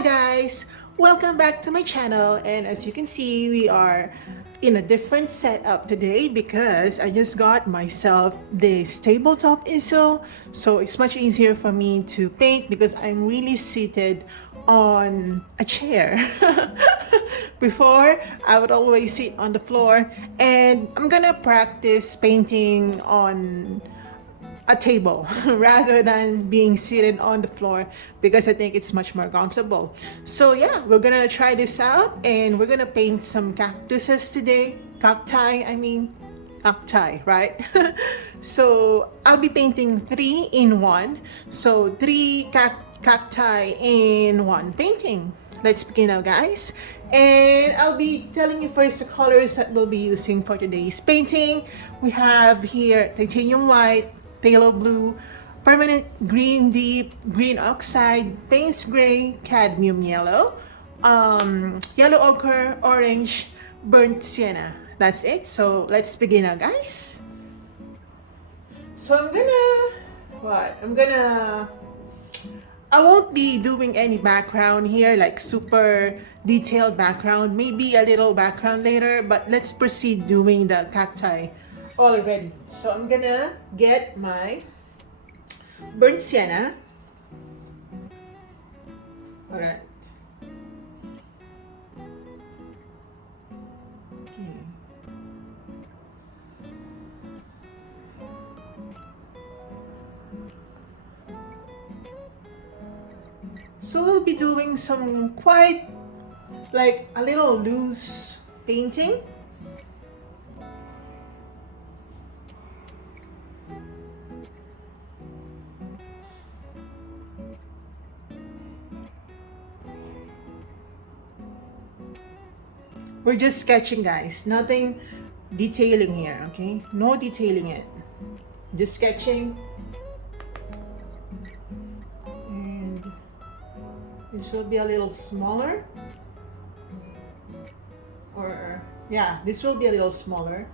Hi guys, welcome back to my channel, and as you can see we are in a different setup today because I just got myself this tabletop easel, so it's much easier for me to paint because I'm really seated on a chair. Before I would always sit on the floor, and I'm gonna practice painting on a table rather than being seated on the floor because I think it's much more comfortable. So yeah, we're gonna try this out and we're gonna paint some cactuses today. Cacti, I mean cacti, right? So I'll be painting 3 in 1. So cacti in one painting. Let's begin now, guys. And I'll be telling you first the colors that we'll be using for today's painting. We have here titanium white, phthalo blue, permanent green deep, green oxide, Peynes gray, cadmium yellow, yellow ochre, orange, burnt sienna. That's it. So let's begin now, guys. So I won't be doing any background here, like super detailed background, maybe a little background later, but let's proceed doing the cacti already. So I'm gonna get my burnt sienna. All right. Okay. So we'll be doing some quite like a little loose painting. We're just sketching, guys. Nothing detailing here, okay? No detailing it. Just sketching. And this will be a little smaller. Or, yeah, this will be a little smaller.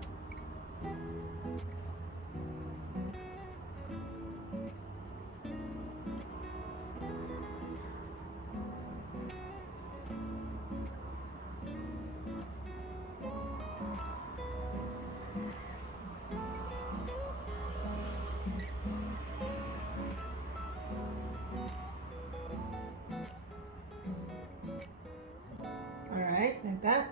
Alright, like that.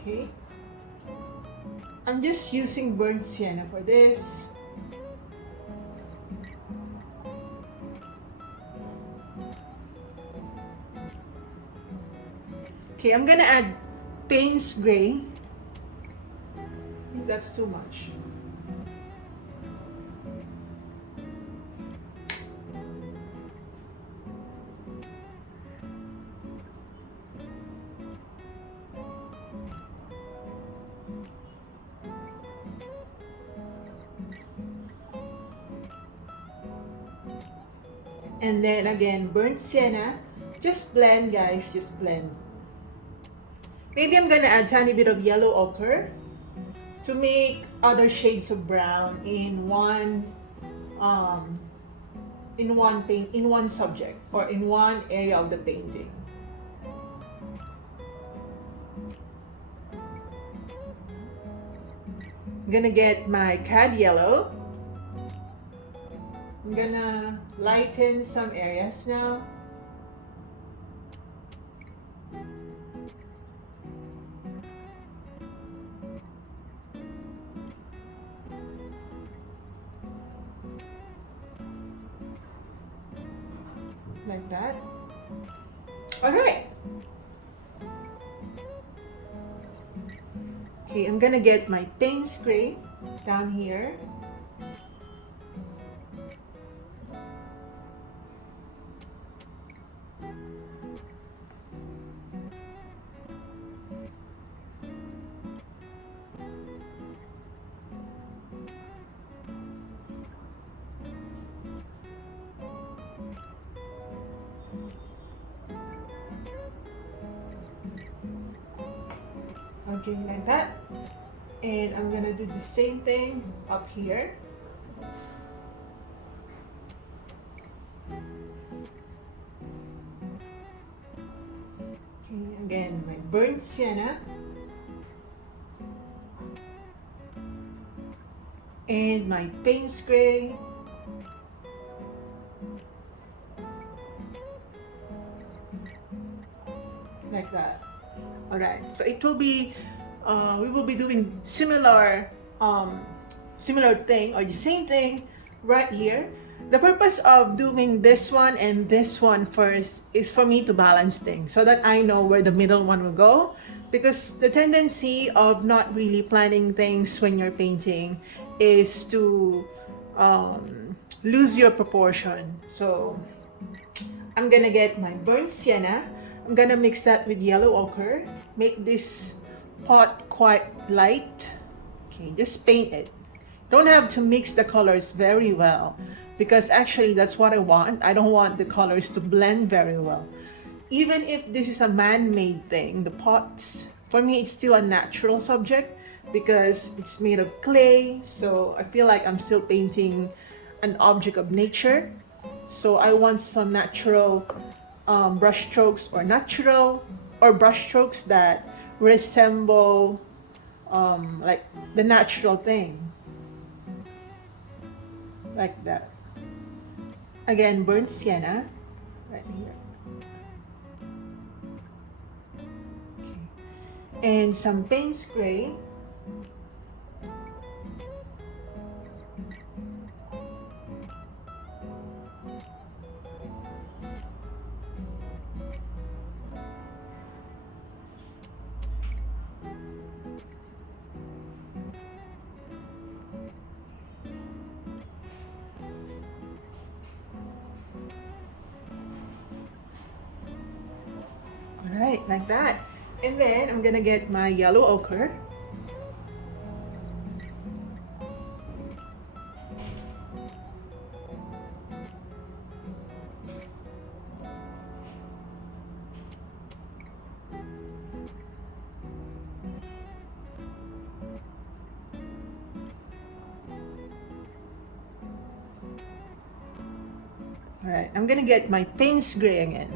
Okay. I'm just using burnt sienna for this. Okay, I'm gonna add Peynes gray. I think that's too much. And then again, burnt sienna. Just blend, guys, just blend. Maybe I'm gonna add a tiny bit of yellow ochre to make other shades of brown in one subject or in one area of the painting. I'm gonna get my cad yellow. I'm gonna lighten some areas now. Like that. All right. Okay, I'm gonna get my Peynes gray down here. Okay, like that. And I'm gonna do the same thing up here. Okay, again, my burnt sienna. And my Peynes gray. Like that. Alright, so it will be, we will be doing similar thing or the same thing right here. The purpose of doing this one and this one first is for me to balance things so that I know where the middle one will go, because the tendency of not really planning things when you're painting is to lose your proportion. So I'm gonna get my burnt sienna. I'm gonna mix that with yellow ochre, make this pot quite light. Okay, just paint it. Don't have to mix the colors very well, because actually that's what I want. I don't want the colors to blend very well. Even if this is a man-made thing, the pots, for me it's still a natural subject because it's made of clay, so I feel like I'm still painting an object of nature. So I want some natural brush strokes or brush strokes that resemble like the natural thing, like that. Again, burnt sienna right here. Okay. And some Peynes gray. Alright, like that. And then I'm gonna get my yellow ochre. Alright, I'm gonna get my Peynes gray again.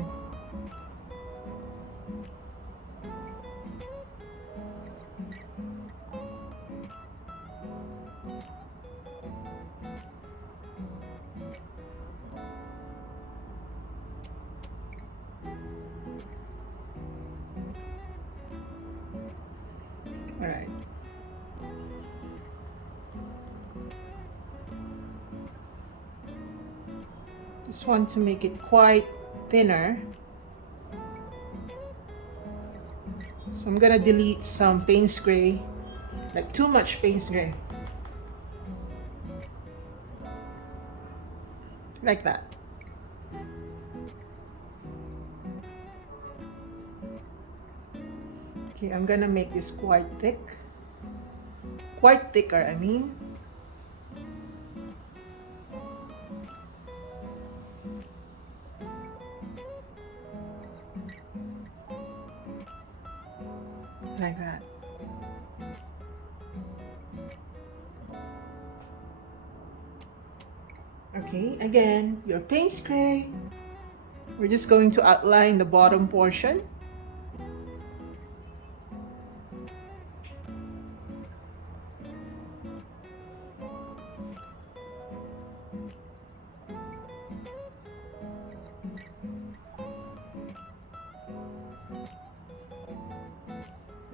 Alright. Just want to make it quite thinner. So I'm gonna delete some Peynes gray, like too much Peynes gray. Like that. Okay, I'm gonna make this quite thick. Quite thicker, I mean. Like that. Okay, again, your Peynes gray. We're just going to outline the bottom portion.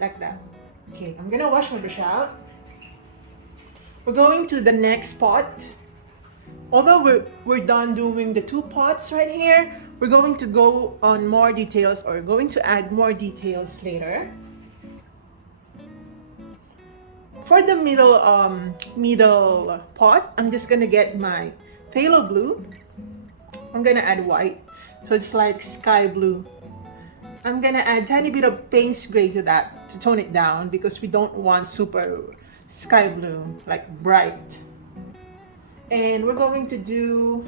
Like that. Okay, I'm gonna wash my brush out. We're going to the next pot. Although we're done doing the two pots right here, we're going to go on more details, or going to add more details later. For the middle pot, I'm just gonna get my phthalo blue. I'm gonna add white, so it's like sky blue. I'm gonna add a tiny bit of Peynes gray to that to tone it down, because we don't want super sky blue, like bright. And we're going to do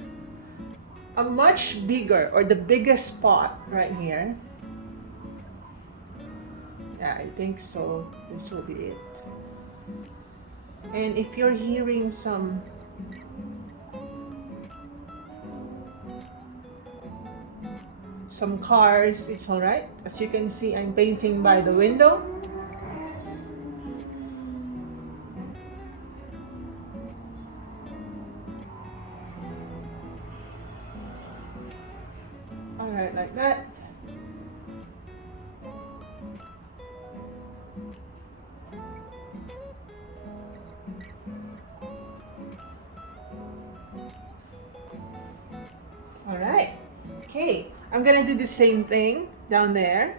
a much bigger, or the biggest pot right here. Yeah, I think so. This will be it. And if you're hearing some cars, it's all right. As you can see, I'm painting by the window. All right, like that. All right. Okay, I'm gonna do the same thing down there.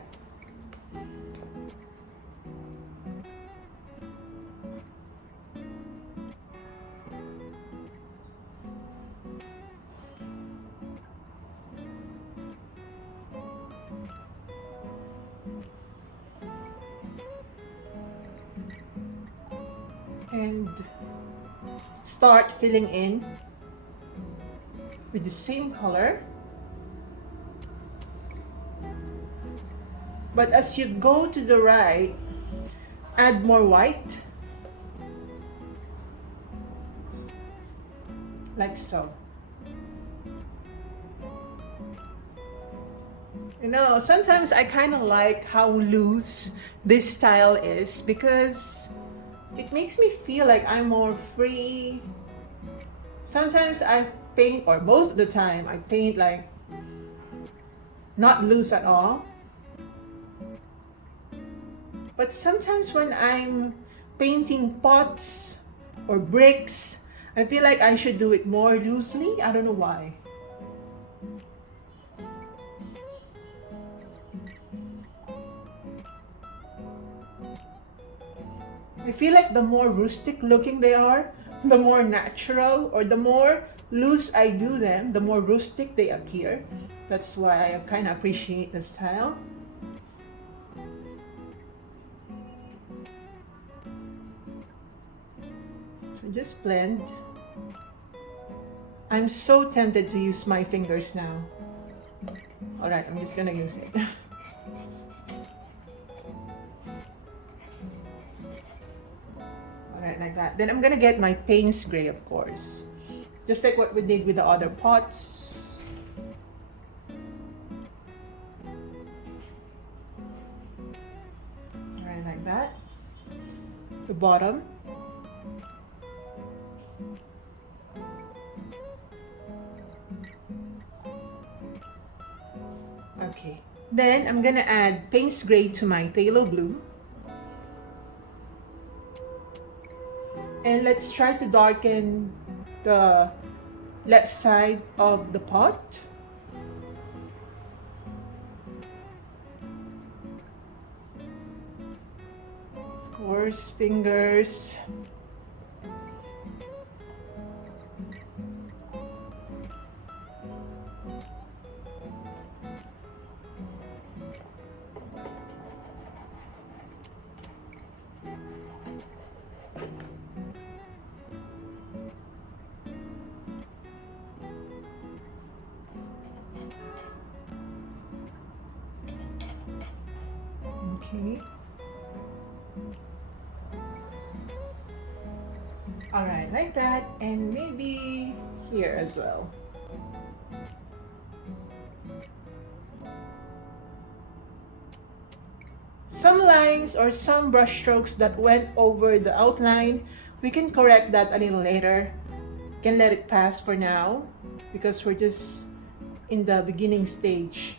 And start filling in with the same color. But as you go to the right, add more white. Like so. You know, sometimes I kind of like how loose this style is because it makes me feel like I'm more free. Sometimes I paint, or most of the time, I paint like not loose at all. But sometimes when I'm painting pots or bricks, I feel like I should do it more loosely. I don't know why. I feel like the more rustic looking they are, the more natural, or the more loose I do them, the more rustic they appear. That's why I kind of appreciate the style. So just blend. I'm so tempted to use my fingers now. All right, I'm just gonna use it. All right, like that. Then I'm gonna get my Peynes gray, of course. Just like what we did with the other pots. All right, like that. The bottom. Okay, then I'm gonna add Peynes gray to my phthalo blue. And let's try to darken the left side of the pot. Of course, fingers. Okay. All right, like that, and maybe here as well. Some lines or some brush strokes that went over the outline, we can correct that a little later. Can let it pass for now because we're just in the beginning stage.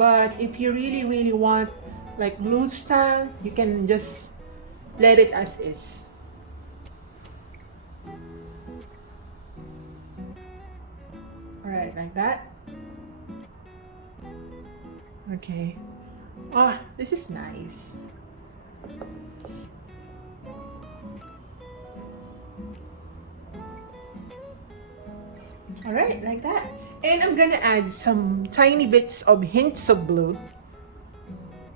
But if you really want like loose style, you can just let it as is. All right, like that. Okay. Oh, this is nice. All right, like that. And I'm gonna add some tiny bits of hints of blue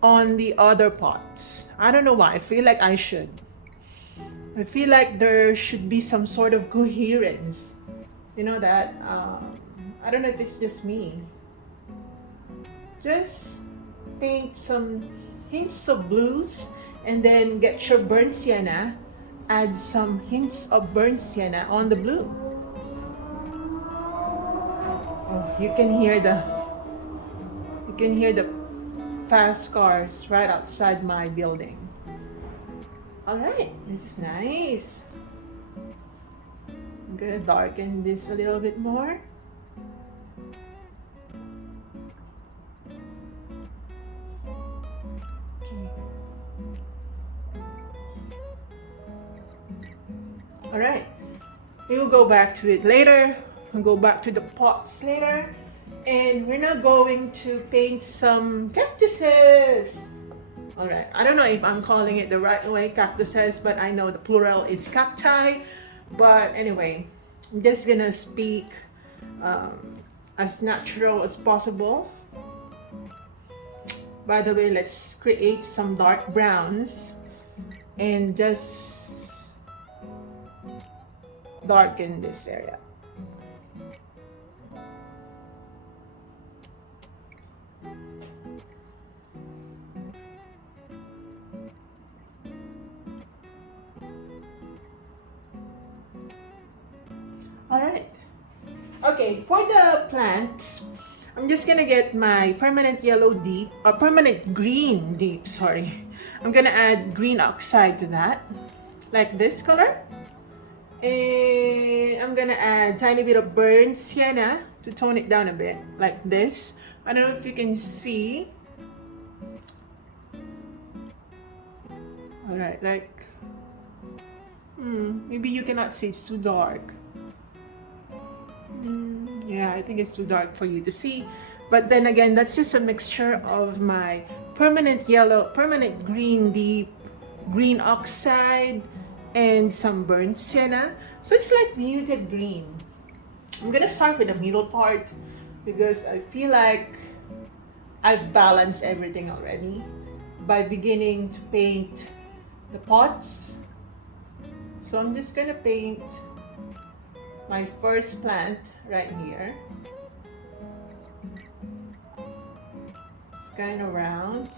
on the other pots. I don't know why, I feel like I should. I feel like there should be some sort of coherence You know that, I don't know if it's just me. Just paint some hints of blues and then get your burnt sienna, add some hints of burnt sienna on the blue. Oh, you can hear the fast cars right outside my building. All right, this is nice. I'm gonna darken this a little bit more. Okay. All right, we will go back to it later. We'll go back to the pots later. And we're now going to paint some cactuses. All right, I don't know if I'm calling it the right way, cactuses, but I know the plural is cacti. But anyway, I'm just gonna speak as natural as possible. By the way, let's create some dark browns and just darken this area. All right. Okay, for the plants, I'm just gonna get my permanent yellow deep, or permanent green deep, sorry. I'm gonna add green oxide to that, like this color. And I'm gonna add tiny bit of burnt sienna to tone it down a bit, like this. I don't know if you can see. All right, like, maybe you cannot see, it's too dark. Yeah, I think it's too dark for you to see. But then again, that's just a mixture of my permanent yellow, permanent green deep, green oxide, and some burnt sienna. So it's like muted green. I'm gonna start with the middle part because I feel like I've balanced everything already by beginning to paint the pots. So I'm just gonna paint my first plant right here. It's kind of round.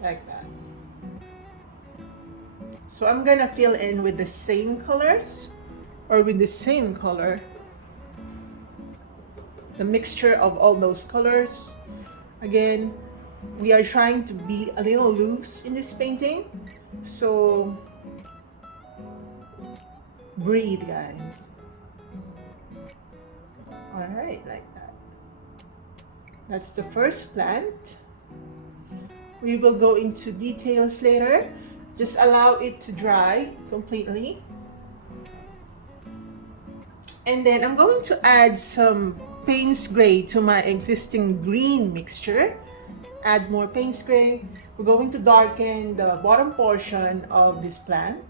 Like that. So I'm gonna fill in with the same colors, or with the same color, the mixture of all those colors. Again, we are trying to be a little loose in this painting, so breathe, guys. All right, like that. That's the first plant. We will go into details later. Just allow it to dry completely. And then I'm going to add some Peynes gray to my existing green mixture. Add more Peynes gray. We're going to darken the bottom portion of this plant.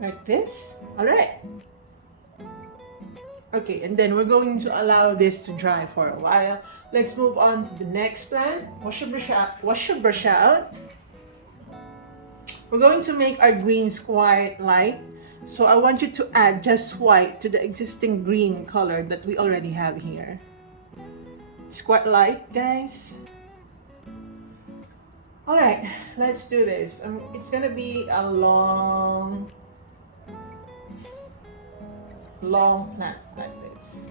Like this. All right. Okay, and then we're going to allow this to dry for a while. Let's move on to the next plant. Wash your brush out. Wash your brush out. We're going to make our greens quite light. So I want you to add just white to the existing green color that we already have here. It's quite light, guys. All right, let's do this. It's gonna be a long plant like this.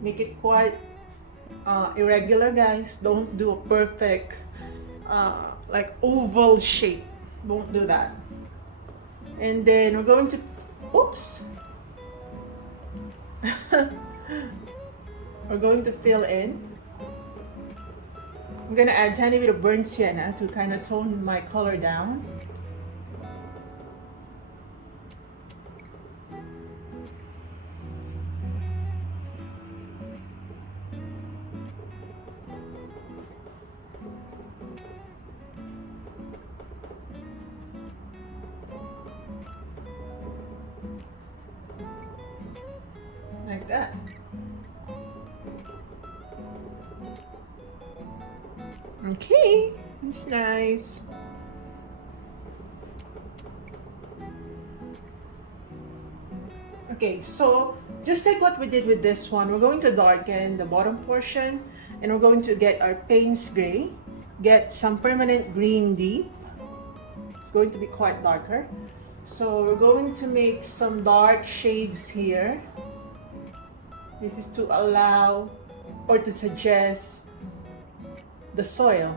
Make it quite irregular, guys. Don't do a perfect like oval shape. Don't do that. And then we're going to, oops. We're going to fill in. I'm gonna add a tiny bit of burnt sienna to kind of tone my color down. like that. Okay, it's nice. Okay, so just like what we did with this one, we're going to darken the bottom portion and we're going to get our Peynes gray, get some permanent green deep. It's going to be quite darker. So we're going to make some dark shades here. This is to allow or to suggest the soil.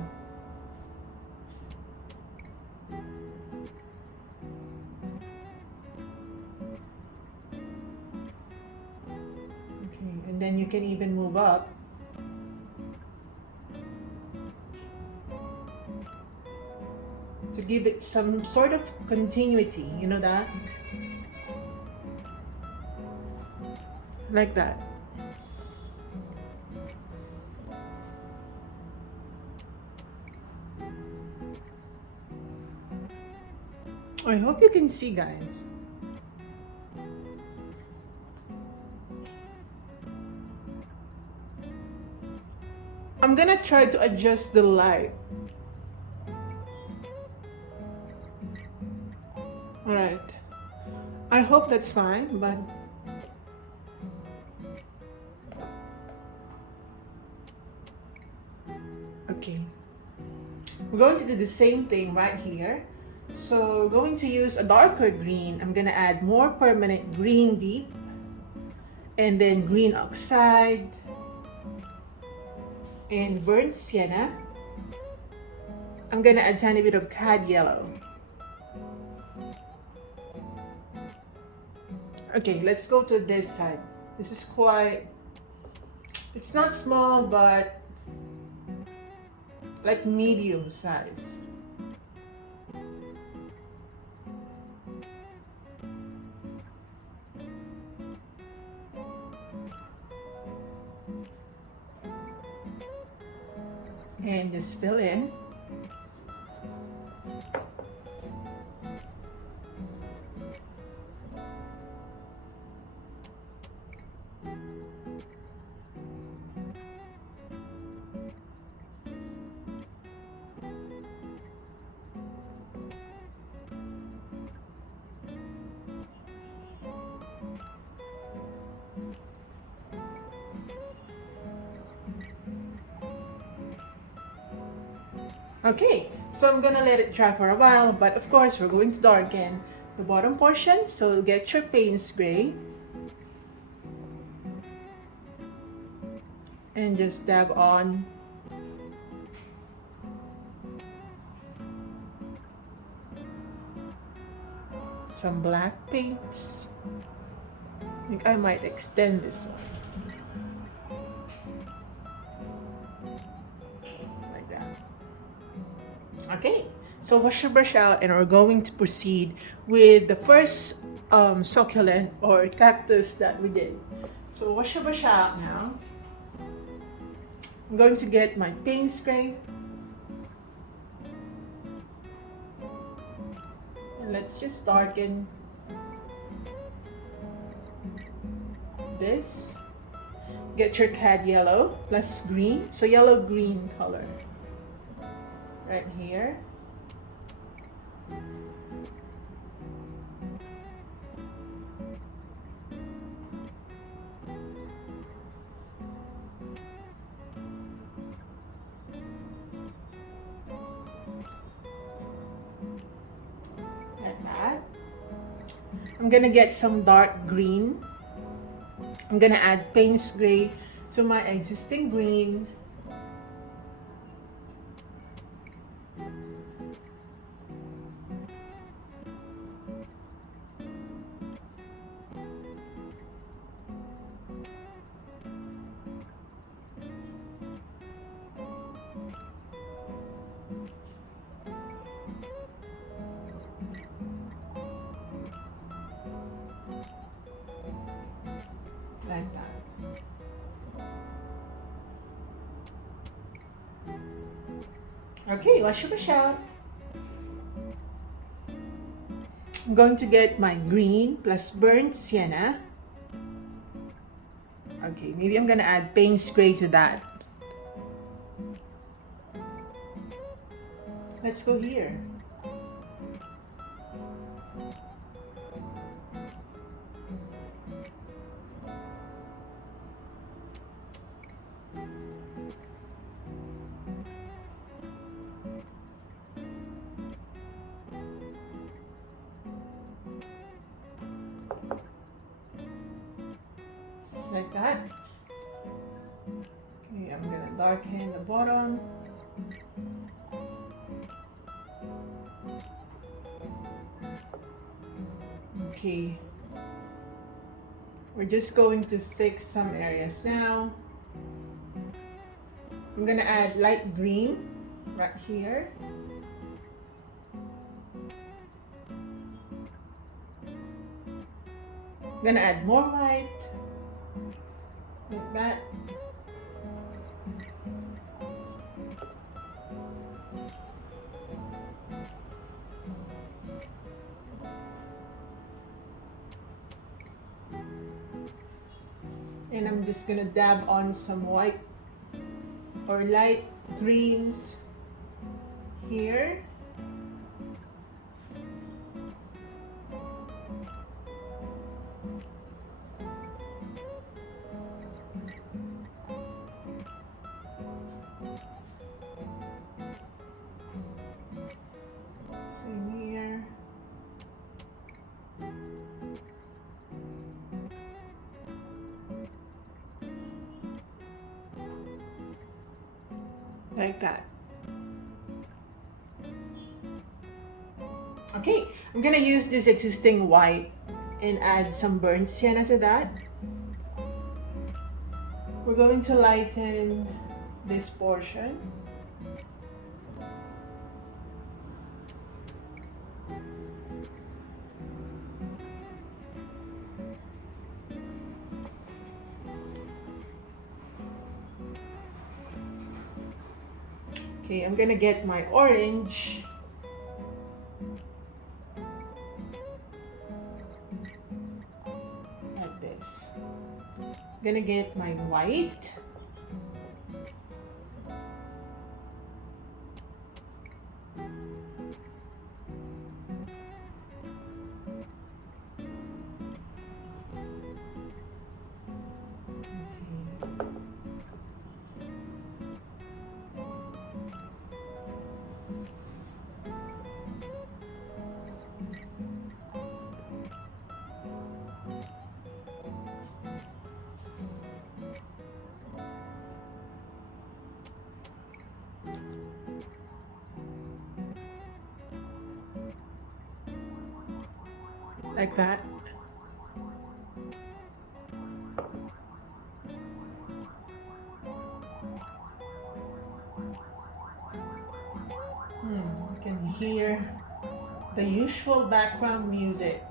Okay, and then you can even move up. To give it some sort of continuity, you know that? Like that. I hope you can see, guys. I'm gonna try to adjust the light. Alright. I hope that's fine, but okay. We're going to do the same thing right here. So we're going to use a darker green. I'm gonna add more permanent green deep and then green oxide and burnt sienna. I'm gonna add a tiny bit of cad yellow. Okay, let's go to this side. This is quite, it's not small, but like medium size. And just fill in. Okay, so I'm gonna let it dry for a while, but of course we're going to darken the bottom portion, so get your Peynes gray and just dab on some black paints. I think I might extend this one. Okay, so wash your brush out and we're going to proceed with the first succulent or cactus that we did. So wash your brush out now. I'm going to get my Peynes gray. And let's just darken this. Get your cad yellow plus green, so yellow green color. Right here. Like that. I'm gonna get some dark green. I'm gonna add Peynes gray to my existing green. Like that. Okay, wash your brush out. I'm going to get my green plus burnt sienna. Okay, maybe I'm gonna add Peynes gray to that. Let's go here. Like that. Okay, I'm gonna darken the bottom. Okay, we're just going to fix some areas now. I'm gonna add light green right here. I'm gonna add more white, like that. And I'm just gonna dab on some white or light greens here. Same here. Like that. Okay, I'm gonna use this existing white and add some burnt sienna to that. We're going to lighten this portion. Okay, I'm gonna get my orange. Like this. I'm gonna get my white. Like that. You can hear the usual background music.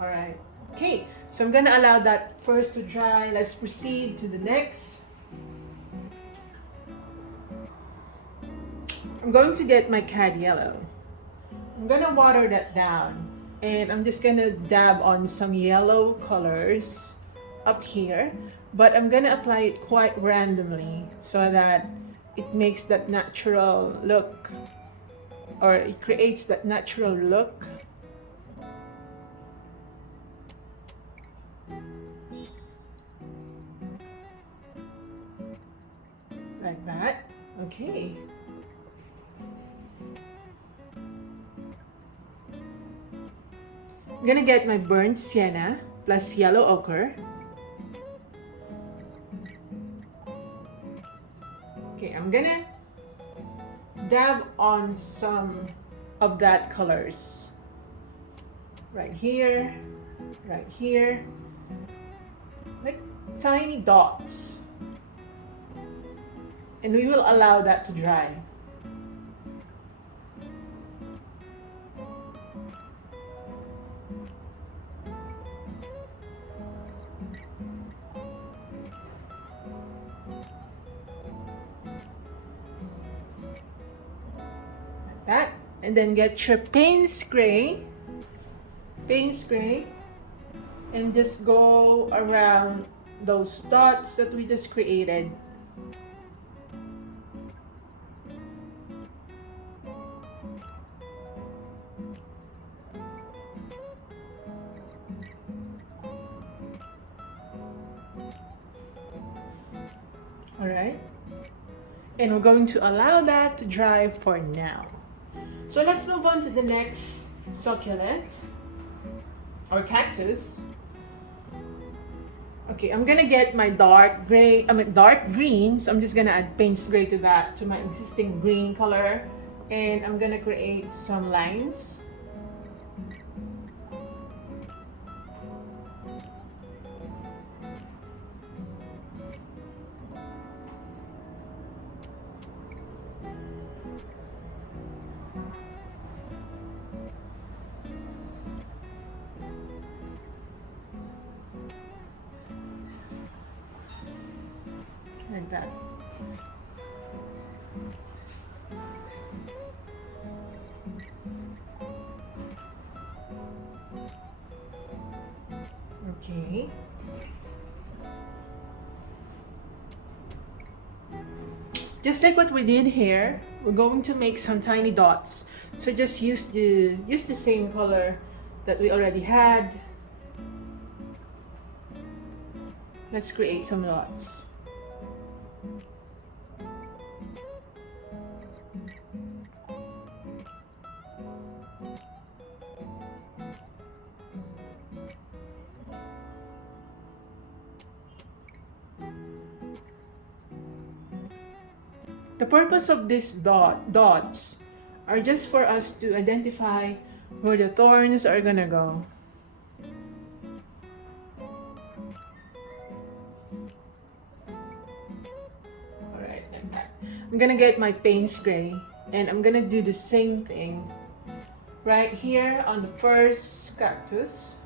All right. Okay, so I'm gonna allow that first to dry. Let's proceed to the next. I'm going to get my cad yellow. I'm gonna water that down, and I'm just gonna dab on some yellow colors up here, but I'm gonna apply it quite randomly so that it makes that natural look, or it creates that natural look. Like that. Okay. I'm gonna get my burnt sienna plus yellow ochre. Okay, I'm gonna dab on some of that colors. Right here, like tiny dots. And we will allow that to dry. That, and then get your Peynes gray, and just go around those dots that we just created. All right, and we're going to allow that to dry for now. So let's move on to the next succulent or cactus. Okay, I'm gonna get my dark green, so I'm just gonna add Peynes gray to that, to my existing green color, and I'm gonna create some lines. Like that. Okay. Just like what we did here, we're going to make some tiny dots. So just use the same color that we already had. Let's create some dots. The purpose of these dots are just for us to identify where the thorns are gonna go. Alright, I'm gonna get my Peynes gray and I'm gonna do the same thing right here on the first cactus.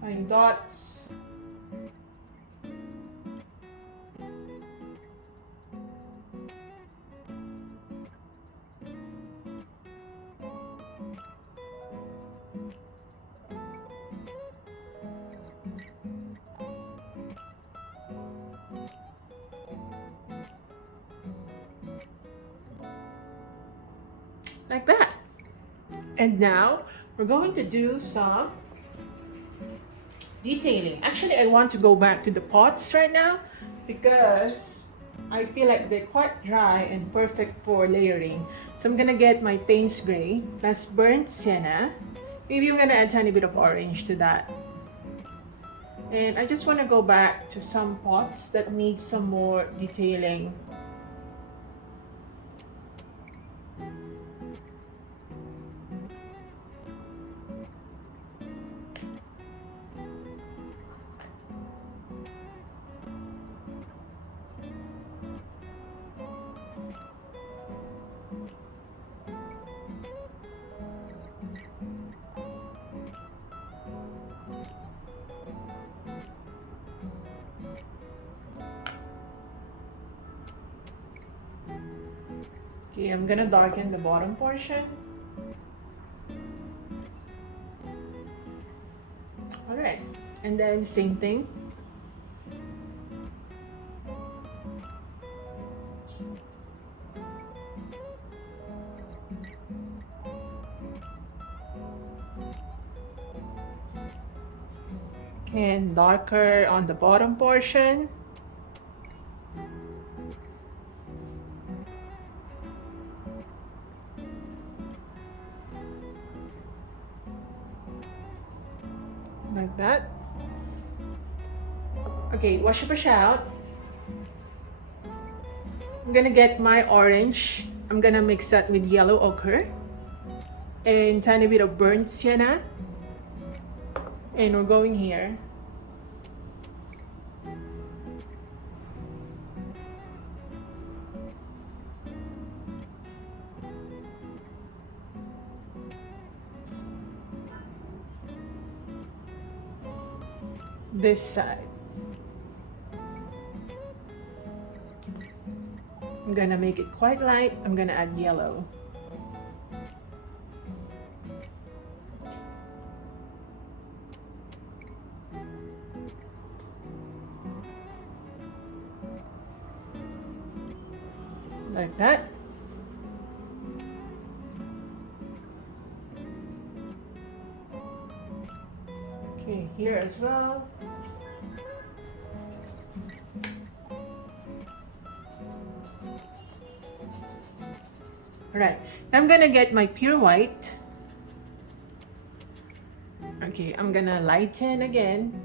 Find dots. Like that. And now we're going to do some detailing. Actually, I want to go back to the pots right now because I feel like they're quite dry and perfect for layering. So I'm gonna get my Peynes gray plus burnt sienna. Maybe I'm gonna add a tiny bit of orange to that. And I just want to go back to some pots that need some more detailing. Okay, I'm gonna darken the bottom portion. Alright, and then same thing. And darker on the bottom portion. Like that. Okay, wash your brush out. I'm gonna get my orange. I'm gonna mix that with yellow ochre and tiny bit of burnt sienna. And we're going here. This side. I'm gonna make it quite light. I'm gonna add yellow. here as well. Alright, I'm gonna get my pure white. Okay, I'm gonna lighten again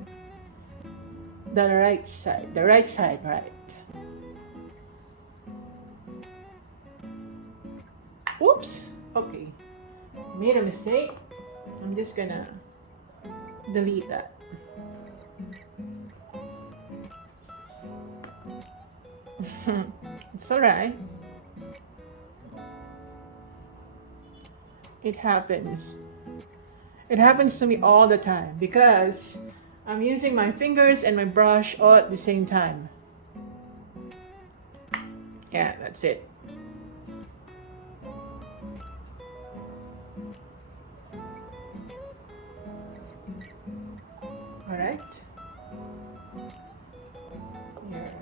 the right side, right. Oops, okay, made a mistake. I'm just gonna delete that. It's alright. It happens. It happens to me all the time because I'm using my fingers and my brush all at the same time. Yeah, that's it. All right. Here.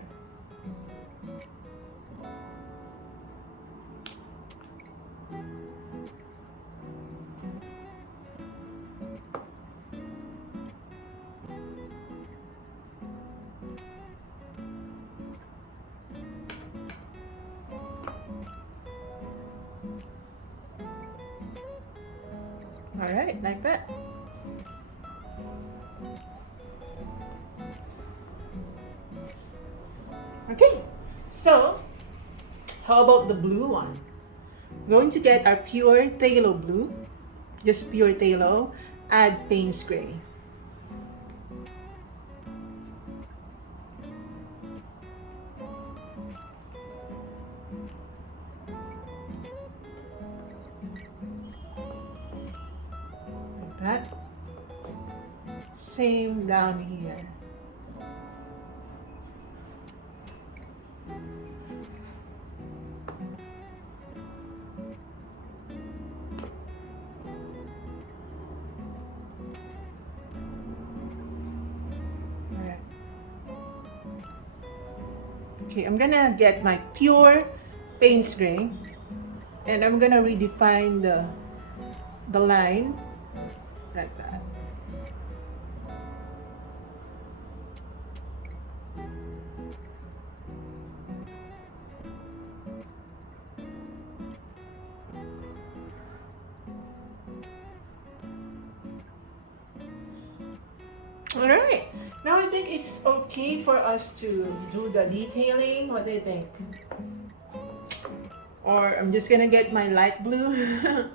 All right, like that. Okay, so how about the blue one? We're going to get our pure phthalo blue, just pure phthalo, add Peynes gray. Like that. Same down here. Okay, I'm gonna get my pure Peynes gray and I'm gonna redefine the line like that. All right, now I think it's okay for us to do the detailing. What do you think? Or I'm just gonna get my light blue.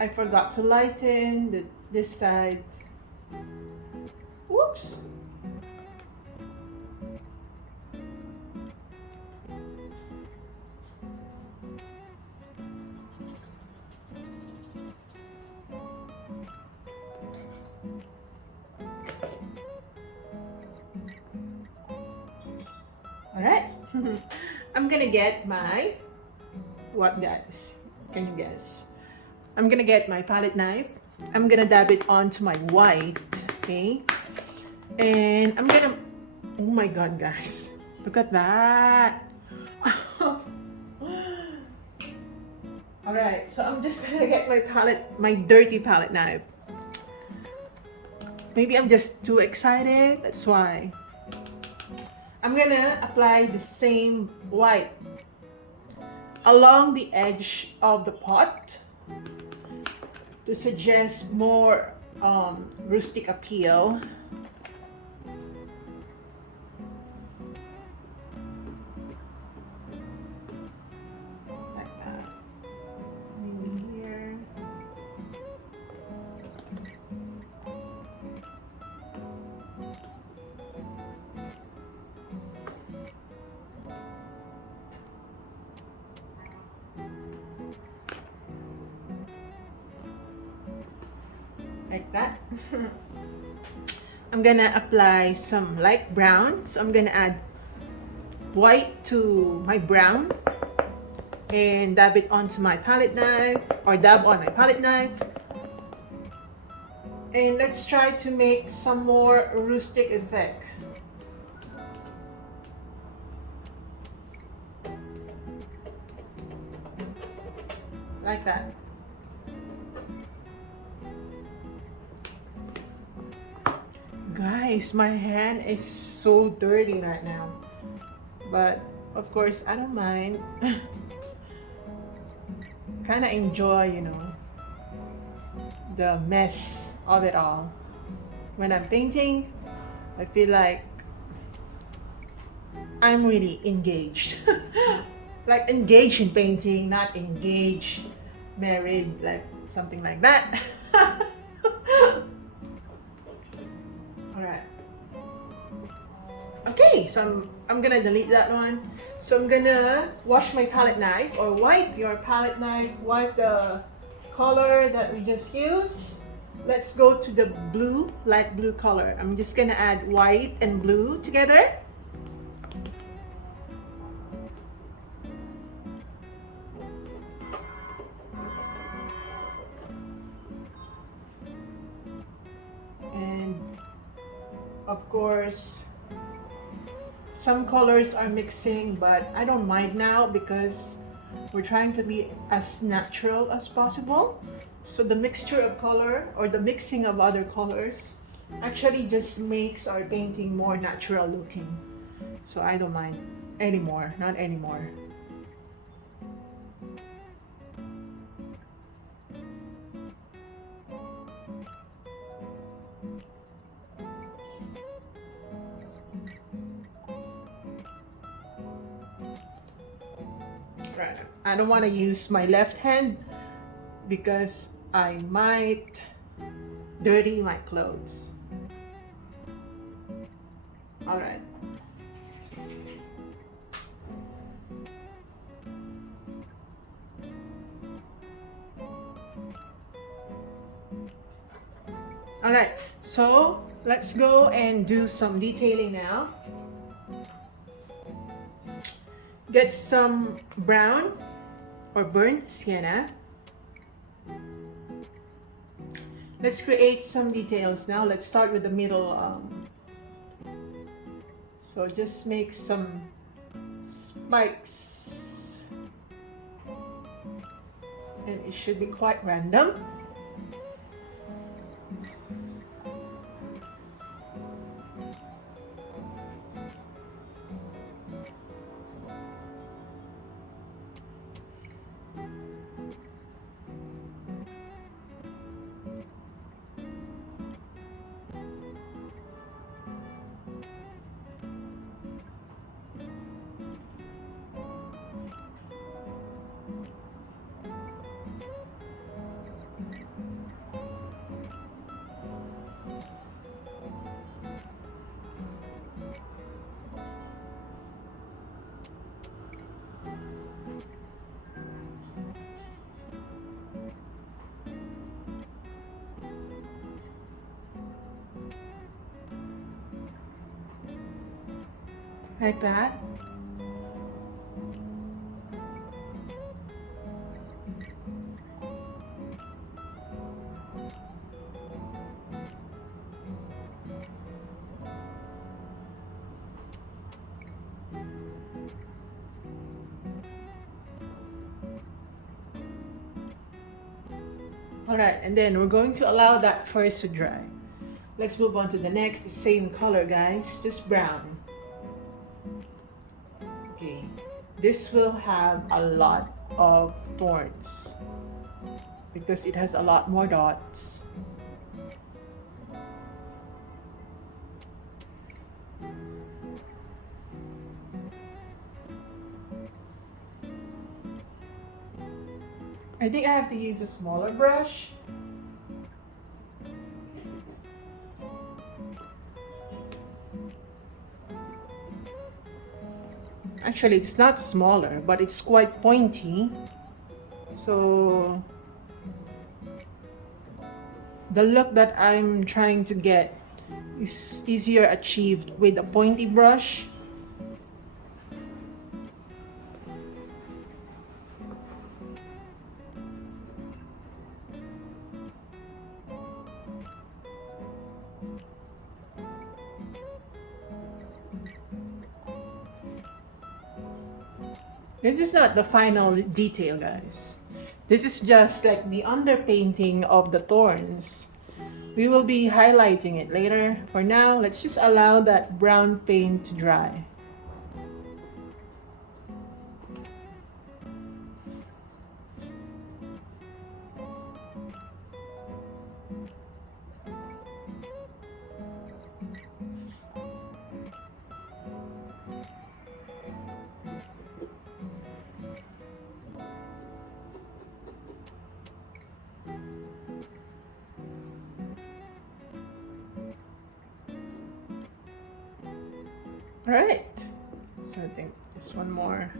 I forgot to lighten this side. Whoops. All right. I'm gonna get my, what guys? Can you guess? I'm gonna get my palette knife. I'm gonna dab it onto my white, okay? And I'm gonna, oh my God, guys. Look at that. All right, so I'm just gonna get my palette, my dirty palette knife. Maybe I'm just too excited, that's why. I'm gonna apply the same white along the edge of the pot to suggest more rustic appeal. Like that. Maybe here. Like that. I'm gonna apply some light brown, so I'm gonna add white to my brown and dab it onto my palette knife, or dab on my palette knife. And let's try to make some more rustic effect. Like that. Guys, my hand is so dirty right now. But of course, I don't mind. Kind of enjoy, you know, the mess of it all. When I'm painting, I feel like I'm really engaged. Like engaged in painting, not engaged, married, like something like that. Alright. Okay, so I'm gonna delete that one. So I'm gonna wash my palette knife, or wipe your palette knife, wipe the color that we just used. Let's go to the blue, light blue color. I'm just gonna add white and blue together. And of course, some colors are mixing, but I don't mind now because we're trying to be as natural as possible. So the mixture of color, or the mixing of other colors, actually just makes our painting more natural looking. So I don't mind anymore, not anymore. Right. I don't want to use my left hand because I might dirty my clothes. All right. All right, so let's go and do some detailing now. Get some brown or burnt sienna. Let's create some details now. Let's start with the middle. So just make some spikes. And it should be quite random. Like that. All right, and then we're going to allow that first to dry. Let's move on to the next, same color guys, just brown. Okay, this will have a lot of thorns because it has a lot more dots. I think I have to use a smaller brush. Actually, it's not smaller, but it's quite pointy. So the look that I'm trying to get is easier achieved with a pointy brush. This is not the final detail, guys. This is just like the underpainting of the thorns. We will be highlighting it later. For now, let's just allow that brown paint to dry. All right, so I think just one more.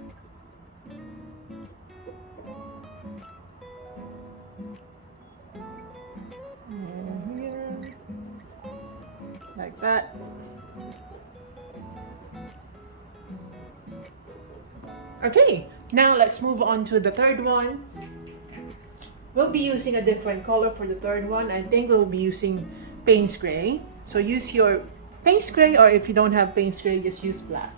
And here, like that. Okay, now let's move on to the third one. We'll be using a different color for the third one. I think we'll be using Peynes gray. So use your Peynes gray, or if you don't have Peynes gray, just use black.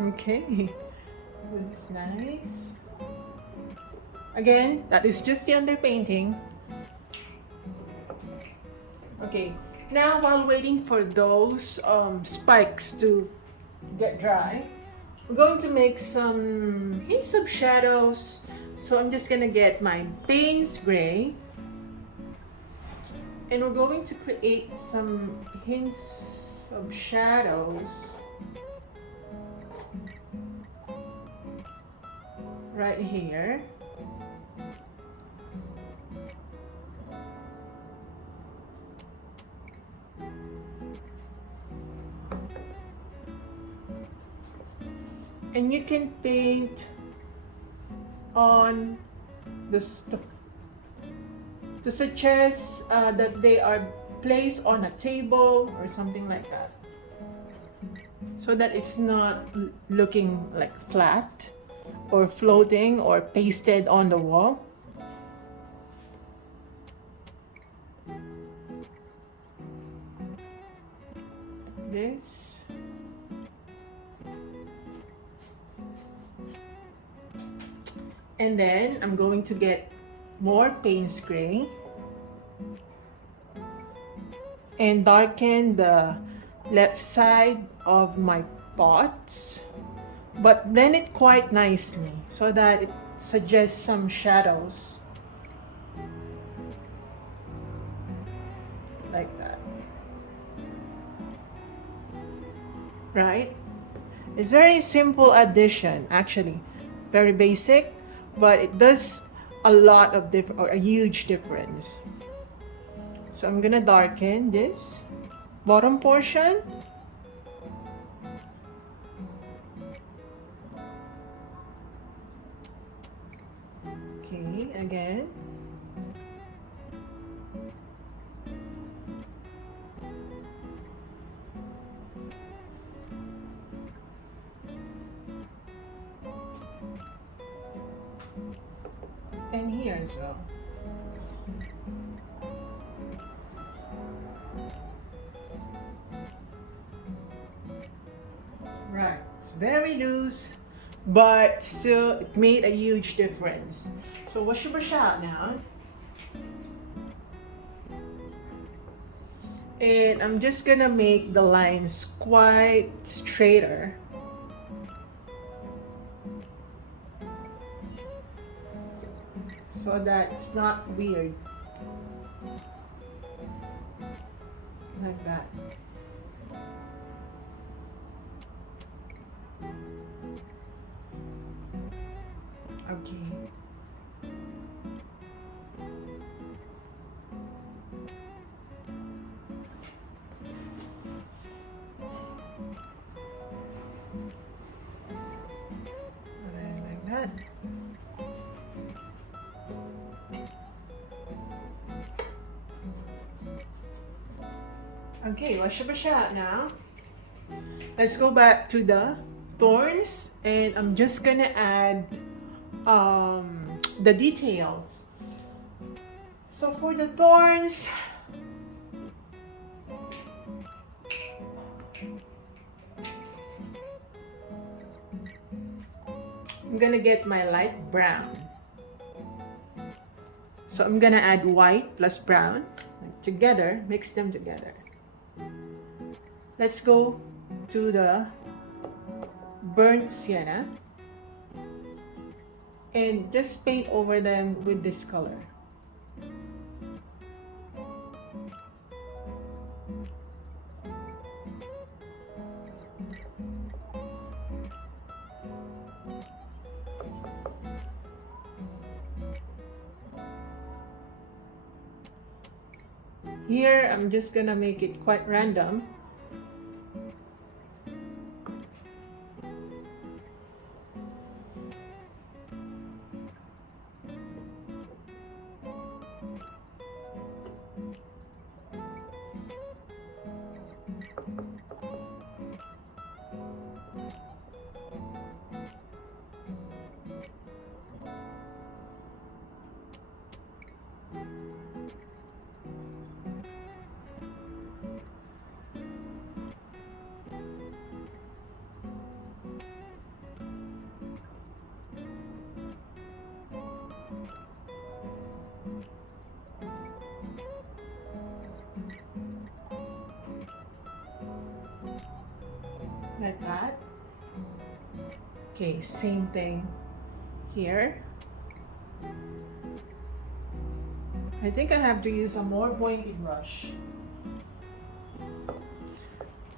Okay, this is nice. Again, that is just the underpainting. Okay, now while waiting for those spikes to get dry, we're going to make some hints of shadows. So I'm just gonna get my Peynes gray, and we're going to create some hints of shadows right here. And you can paint on the stuff to suggest that they are placed on a table or something like that, so that it's not looking like flat or floating or pasted on the wall. This. And then I'm going to get more Peynes gray and darken the left side of my pots, but blend it quite nicely so that it suggests some shadows like that. Right? It's very simple addition, actually, very basic, but it does a lot of different, or a huge difference. So I'm gonna darken this bottom portion. Okay, again. And here as well. very loose, but still it made a huge difference. So wash your brush out now. And I'm just gonna make the lines quite straighter. So that it's not weird. Like that. Okay. Like that. Okay, wash your brush out now. Let's go back to the thorns, and I'm just gonna add the details. So for the thorns, I'm gonna get my light brown. So I'm gonna add white plus brown together, mix them together. Let's go to the burnt sienna and just paint over them with this color. Here, I'm just gonna make it quite random. Like that. Okay, same thing here. I think I have to use a more pointy brush.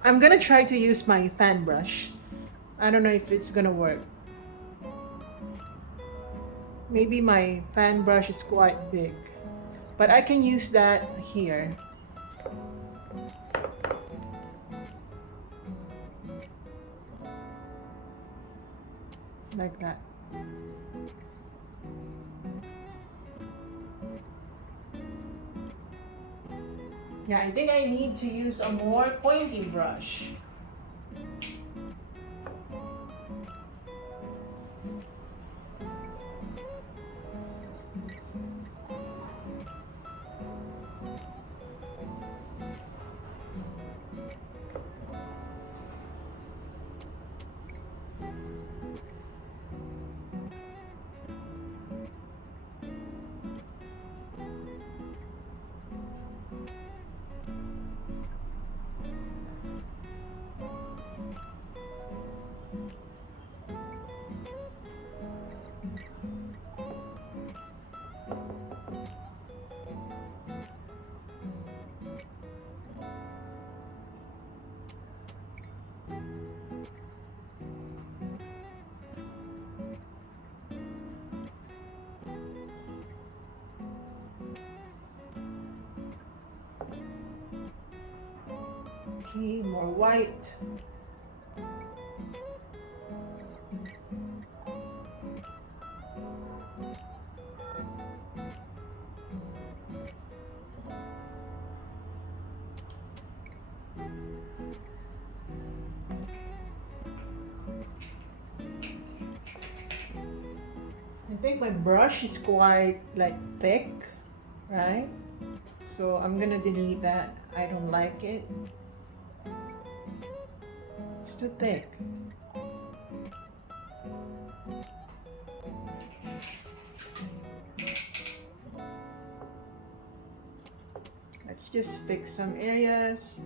I'm gonna try to use my fan brush. I don't know if it's gonna work. Maybe my fan brush is quite big, but I can use that here. Like that. Yeah, I think I need to use a more pointy brush. Okay, more white. I think my brush is quite like thick, right? So I'm gonna delete that. I don't like it. It's too thick. Let's just fix some areas.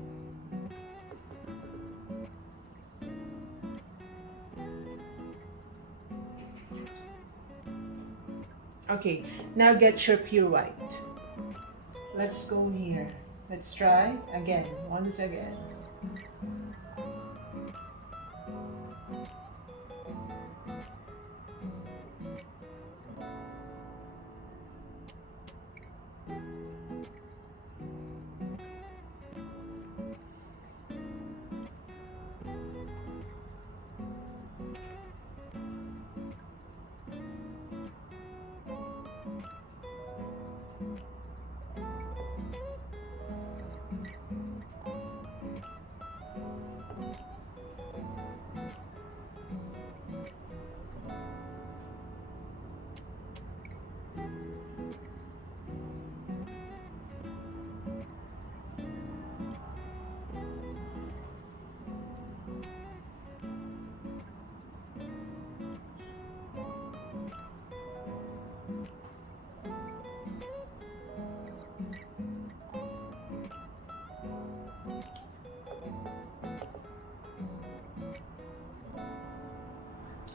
Okay, now get your pure white. Let's go here. Let's try again, once again.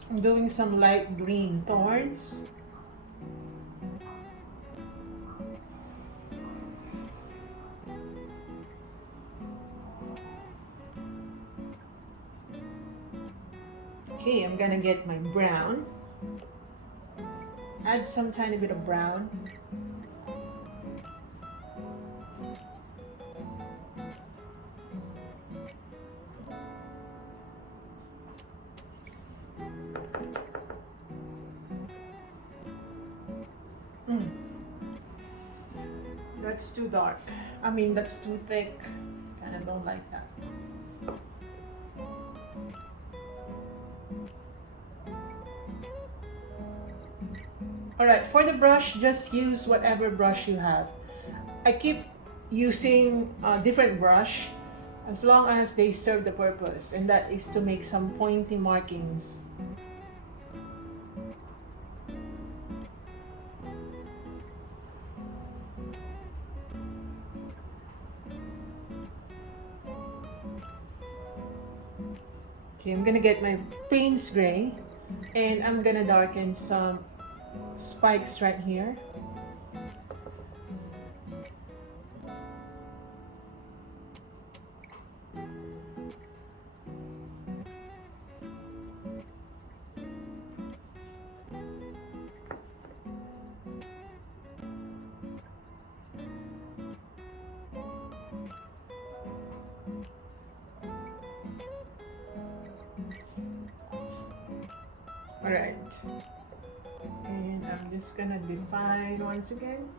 I'm doing some light green thorns. Okay, I'm gonna get my brown. Add some tiny bit of brown. That's too dark. I mean, that's too thick. Kind of don't like that. Alright, for the brush, just use whatever brush you have. I keep using a different brush as long as they serve the purpose, and that is to make some pointy markings. Okay, I'm gonna get my Peynes gray and I'm gonna darken some spikes right here. Alright, and I'm just gonna define once again.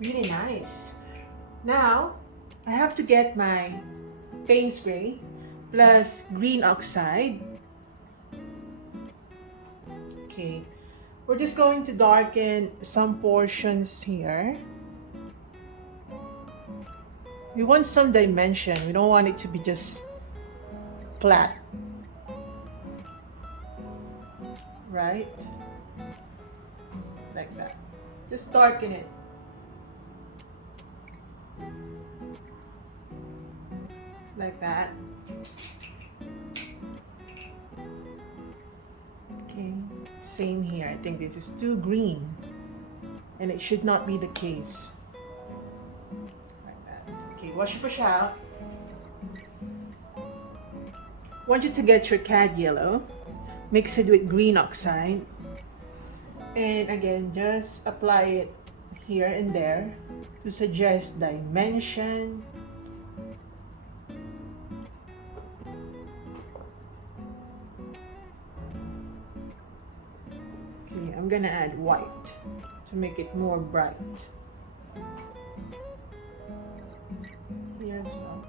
Really nice. Now, I have to get my Peynes gray plus green oxide. Okay, we're just going to darken some portions here. We want some dimension. We don't want it to be just flat. Right? Like that. Just darken it. Like that. Okay, same here. I think this is too green and it should not be the case. Like that. Okay, wash your brush out. Want you to get your cad yellow, mix it with green oxide, and again just apply it here and there to suggest dimension. Okay, I'm gonna add white to make it more bright. Here as well.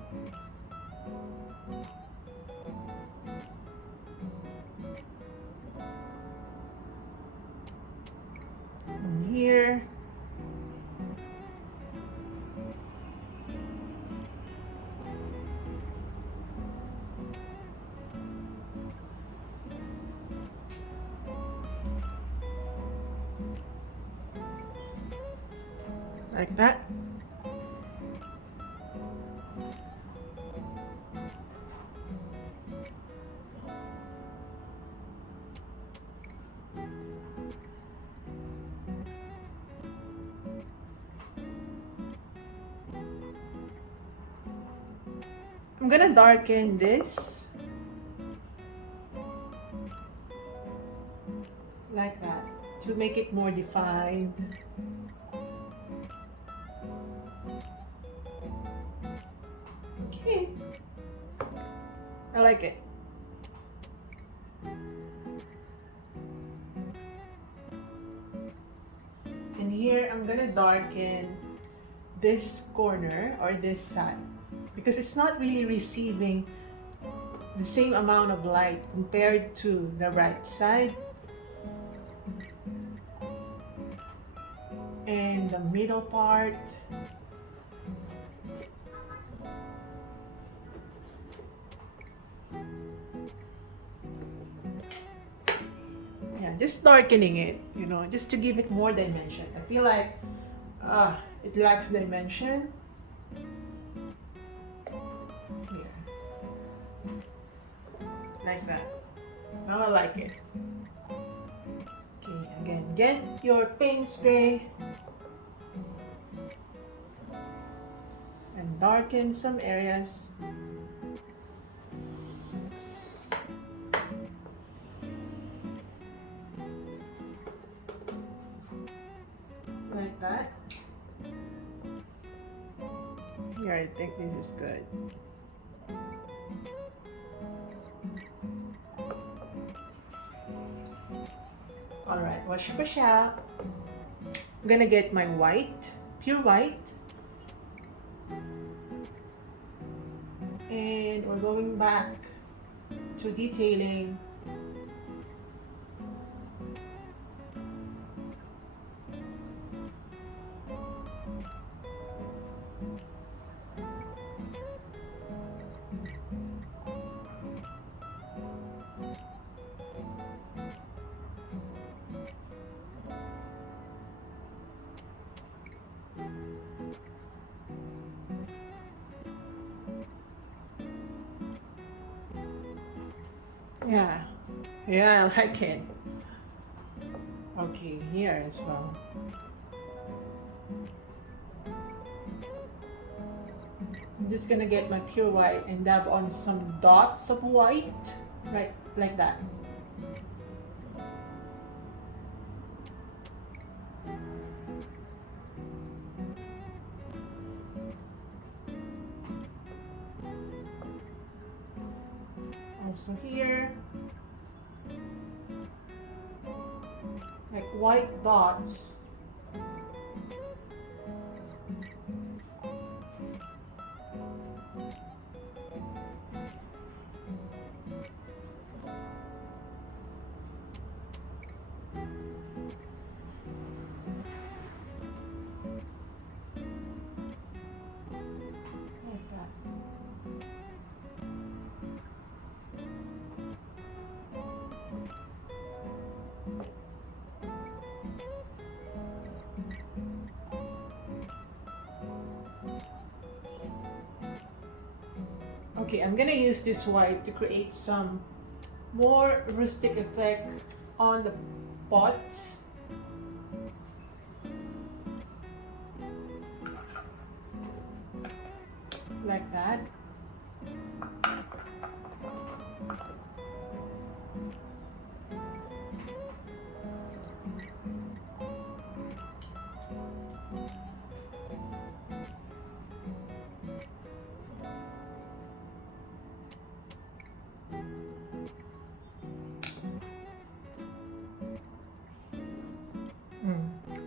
like that. I'm gonna darken this like that to make it more defined. Okay, I like it. And here I'm gonna darken this corner or this side because it's not really receiving the same amount of light compared to the right side. And the middle part. Yeah, just darkening it, you know, just to give it more dimension. I feel like it lacks dimension. Here. Like that. Now I like it. Okay, again, get your Peynes gray and darken some areas. Like that. Here, I think this is good. Alright, wash out. I'm gonna get my white, pure white. And we're going back to detailing. Yeah, yeah, I like it. Okay, here as well. I'm just gonna get my pure white and dab on some dots of white, right, like that. Also here, like white dots. Like that. Okay, I'm gonna use this white to create some more rustic effect on the pots. Like that.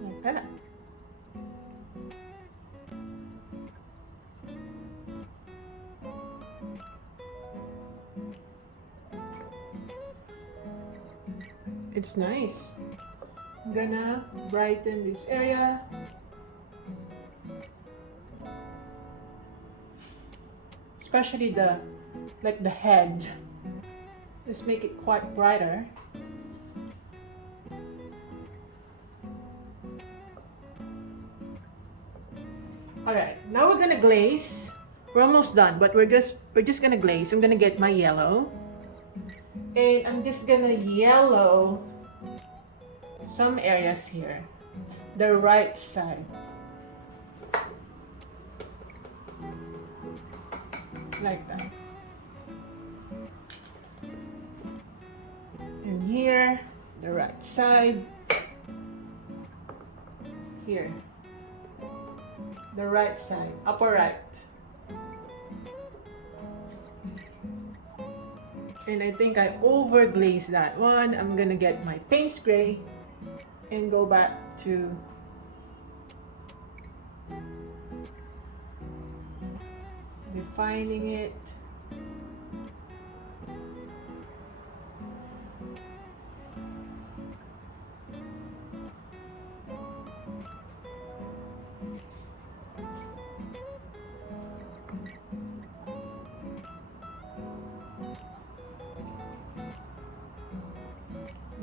Like that. It's nice. I'm gonna brighten this area. Especially the head. Let's make it quite brighter. All right, now we're gonna glaze. We're almost done, but we're just gonna glaze. I'm gonna get my yellow, and I'm just gonna yellow some areas here, the right side, like that. And here, the right side, here, the right side, upper right. And I think I over glazed that one. I'm gonna get my Peynes gray and go back to defining it.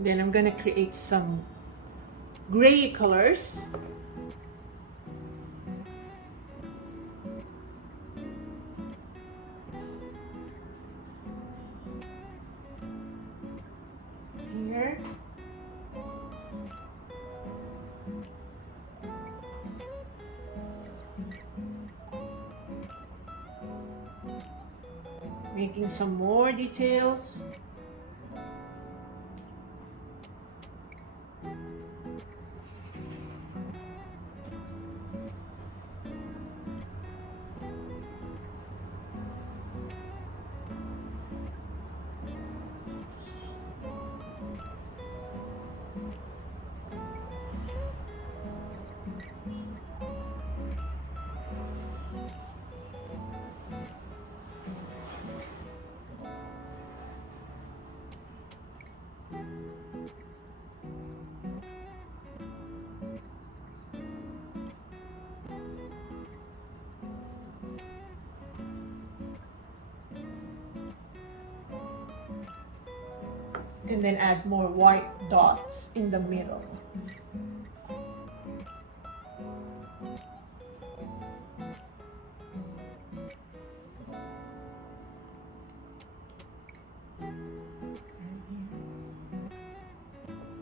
Then I'm gonna create some gray colors. Here. Making some more details. And then add more white dots in the middle.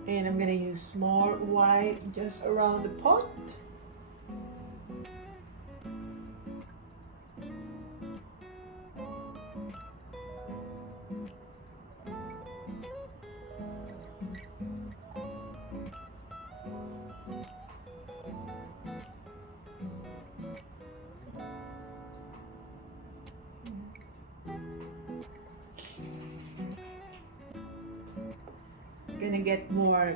And I'm gonna use more white just around the pot. Gonna get more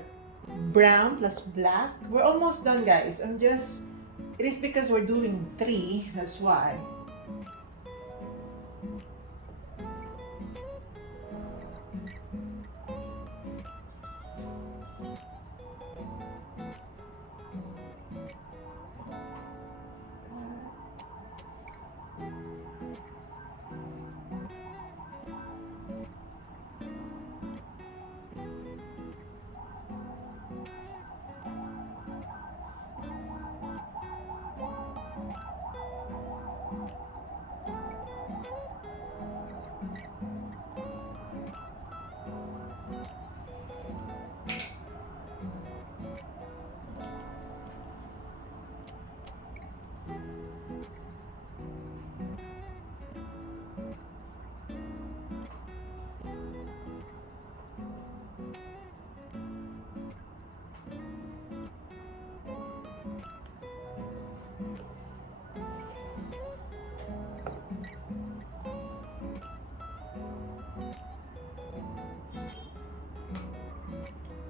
brown plus black. We're almost done, guys. It is because we're doing 3, that's why.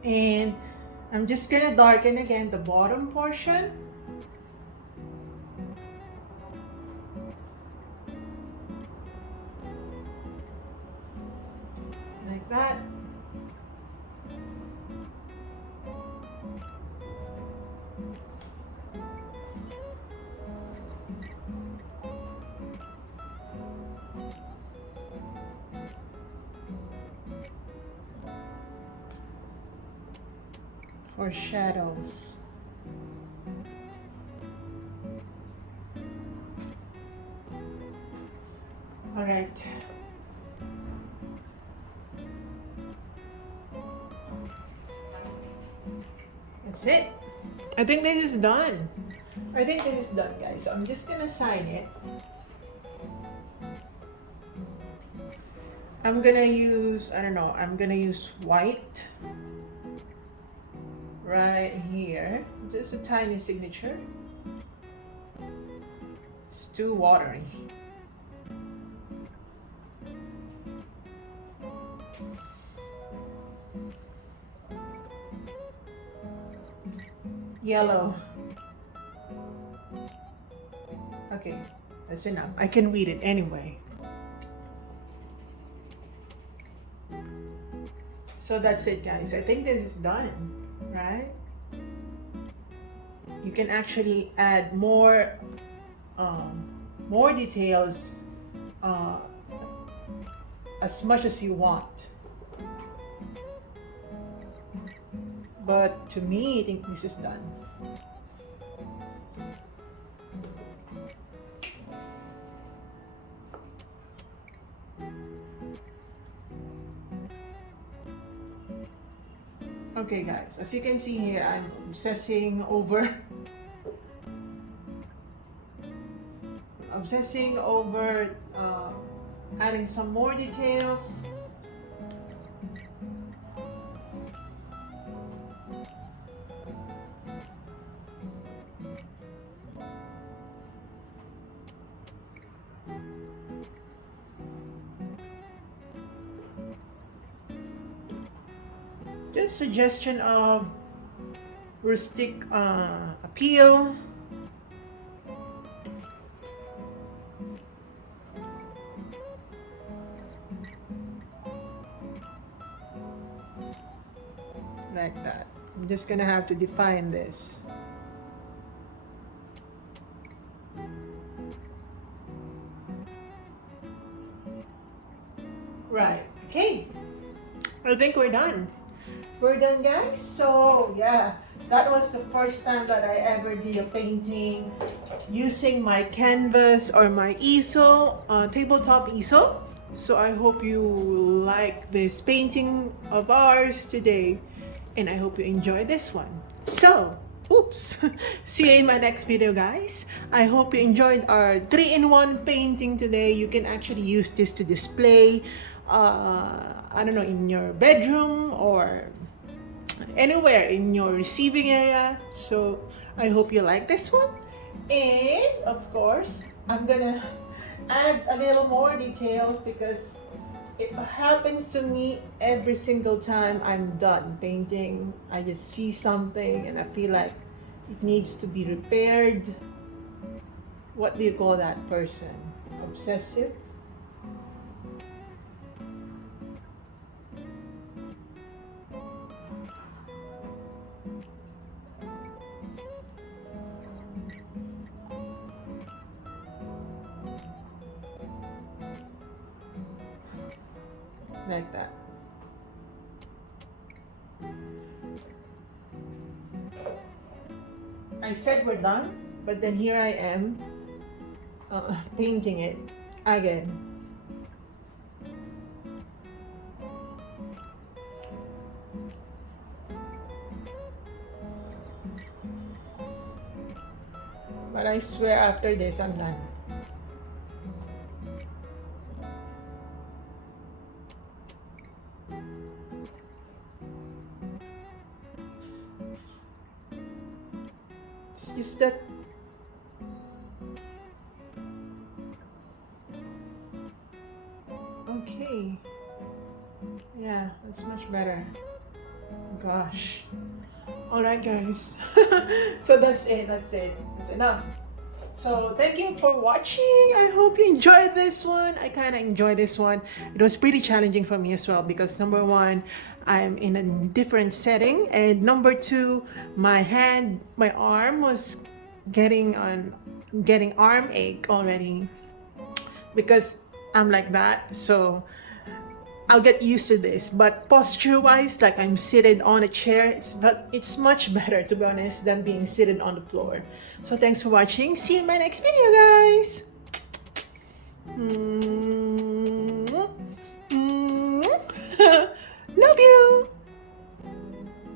And I'm just gonna darken again the bottom portion. Like that. For shadows. All right. That's it. I think this is done. I think this is done, guys. So I'm just gonna sign it. I'm gonna use, I don't know, I'm gonna use white right here. Just a tiny signature. It's too watery. Yellow. Okay, that's enough. I can read it anyway. So that's it, guys. I think this is done, right? You can actually add more details as much as you want. But to me, I think this is done. Okay guys, as you can see here, I'm obsessing over adding some more details. Just suggestion of rustic appeal. Like that. I'm just gonna have to define this. Right, okay. I think we're done. We're done, guys. So yeah, that was the first time that I ever did a painting using my canvas or my easel, tabletop easel. So I hope you like this painting of ours today, and I hope you enjoy this one. So oops, see you in my next video, guys. I hope you enjoyed our 3-in-1 painting today. You can actually use this to display I don't know, in your bedroom or anywhere in your receiving area. So I hope you like this one, and of course I'm gonna add a little more details because it happens to me every single time I'm done painting. I just see something and I feel like it needs to be repaired. What do you call that person? Obsessive? Like that. I said we're done, but then here I am painting it again. But I swear after this I'm done. It's just that okay. Yeah, that's much better. Gosh. Alright guys. So that's it. That's enough. So thank you for watching. I hope you enjoyed this one. I kind of enjoyed this one. It was pretty challenging for me as well because number one, I'm in a different setting, and number two, my arm was getting arm ache already because I'm like that. So I'll get used to this, but posture wise, like I'm seated on a chair, it's much better, to be honest, than being seated on the floor. So thanks for watching. See you in my next video, guys.